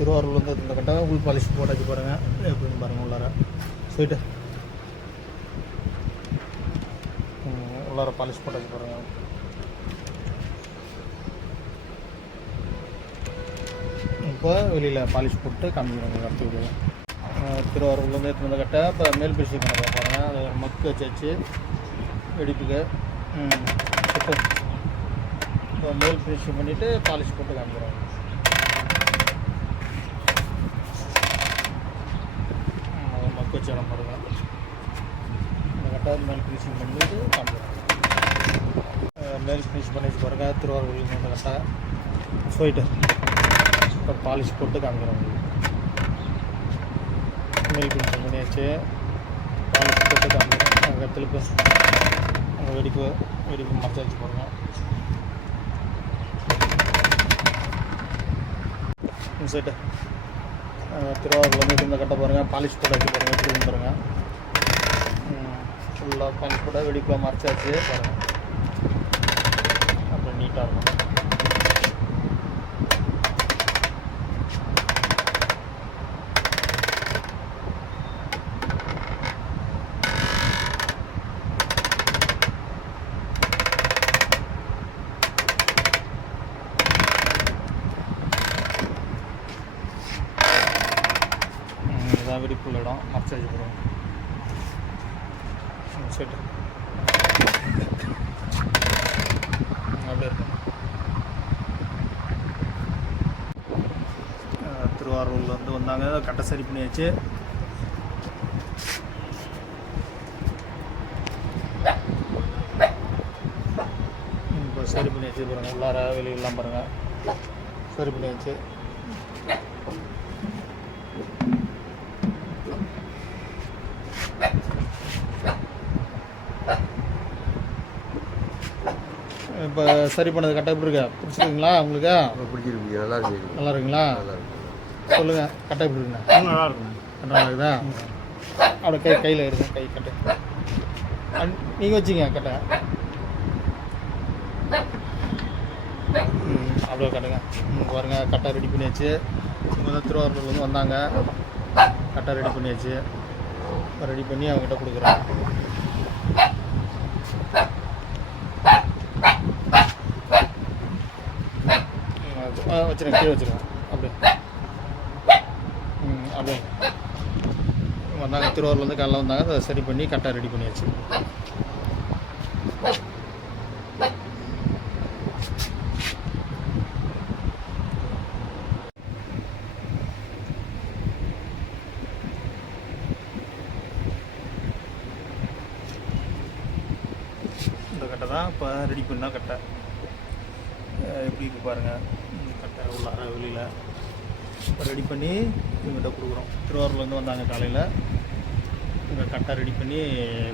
திருவாரூர்லேருந்து இந்த கட்டை உள் பாலிஷ் போட்டாச்சு பாருங்கள், எப்படின்னு பாருங்கள். உள்ளார ஸ்வீட்டு உள்ளார பாலிஷ் போட்டாச்சு பாருங்கள். இப்போ வெளியில் பாலிஷ் போட்டு காமிக்கிறோங்க அடுத்த வீடியோ. திருவாரூர்லேருந்து எடுத்து வந்த கட்டை இப்போ மேல் பிரிச்சு பண்ண பாருங்கள். அது மக்கு வச்சாச்சு வெடிப்புக்கு. இப்போ மேல் ஃபினிஷிங் பண்ணிவிட்டு பாலிஷ் போட்டு காமிக்கிறோம். மக்கு வச்சு இடம் பாருங்க. இந்த கட்டை மேல் ஃபினிஷிங் பண்ணிவிட்டு காமிக்கிறோம். மேல் ஃபினிஷ் பண்ணி வச்சு பாருங்கள். திருவாரூர் இந்த கட்டை போயிட்டு இப்போ பாலிஷ் போட்டு காமிக்கிறோம். மேல் ஃபினிஷிங் பண்ணியாச்சு, பாலிஷ் போட்டு காமிக்கிறோம். அங்கே திருப்பி அங்கே வெடிப்பு மறைச்சி வச்சு பாருங்கள். செட்டு திருவாரூர்லேருந்து இந்த கட்டை பாருங்கள், பாலிஷ் போட்டு வச்சு பாருங்கள், எப்படி பாருங்கள். ஃபுல்லாக பாலிஷ் போட்டால் வெடிப்பாக மறைச்சாச்சு பாருங்கள். அப்புறம் நீட்டாக இருக்கும். இதுதான் வெடிப்புள்ள இடம், மறைச்சாச்சு போடுவோம். செட்டு அப்படியே இருக்கும். திருவாரூர்லேருந்து வந்தாங்க, கட்டை சரி பண்ணியாச்சு. இப்போ சரி பண்ணியாச்சு பாருங்கள். உள்ளார வெளியெல்லாம் பாருங்கள், சரி பண்ணியாச்சு. இப்போ சரி பண்ணது கரெக்டாக எப்படி இருக்கா? பிடிச்சிருக்குங்களா உங்களுக்கு? பிடிச்சிருக்கு, நல்லா இருக்கு. நல்லா இருக்குங்களா? சொல்லுங்கள், கரெக்டாக எப்படி இருக்குண்ணா? நல்லா இருக்குண்ணா. நல்லா இருக்குதா? அப்படியே கையில் இருக்கும், கை கட்டு நீங்கள் வச்சிங்க கட்டை. அப்படியே கட்டுங்க. பாருங்க, கட்டை ரெடி பண்ணியாச்சு. இவங்க தான் திருவாரூர்லேருந்து வந்தாங்க, கட்டை ரெடி பண்ணியாச்சு. ரெடி பண்ணி அவங்ககிட்ட கொடுக்குறேன். வச்சுருங்க, கீழே வச்சுருங்க. அப்படியே அப்படியே வந்தாங்க, திருவாரூர்லேருந்து காலைல வந்தாங்க, அதை சரி பண்ணி கரெக்டாக ரெடி பண்ணியாச்சு. இந்த கட்டை தான் இப்போ ரெடி பண்ணால் கட்டை எப்படி இருக்குது பாருங்கள். கட்டை உள்ளார வெளியில் இப்போ ரெடி பண்ணி இவங்ககிட்ட கொடுக்குறோம். திருவாரூர்லேருந்து வந்தாங்க காலையில், இங்கே கட்டை ரெடி பண்ணி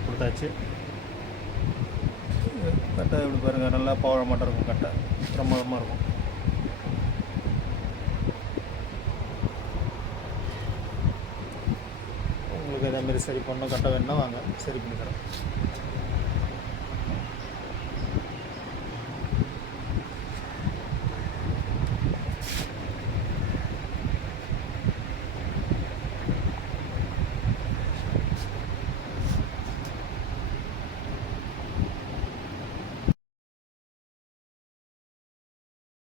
கொடுத்தாச்சு. கட்டை எப்படி பாருங்கள், நல்லா பவழ மாட்டம் இருக்கும். கட்டை பிரமாதமாக இருக்கும். உங்களுக்கு அதேமாரி சரி பண்ணணும், கட்டை வேணுன்னா வாங்க, சரி பண்ணி தரோம்.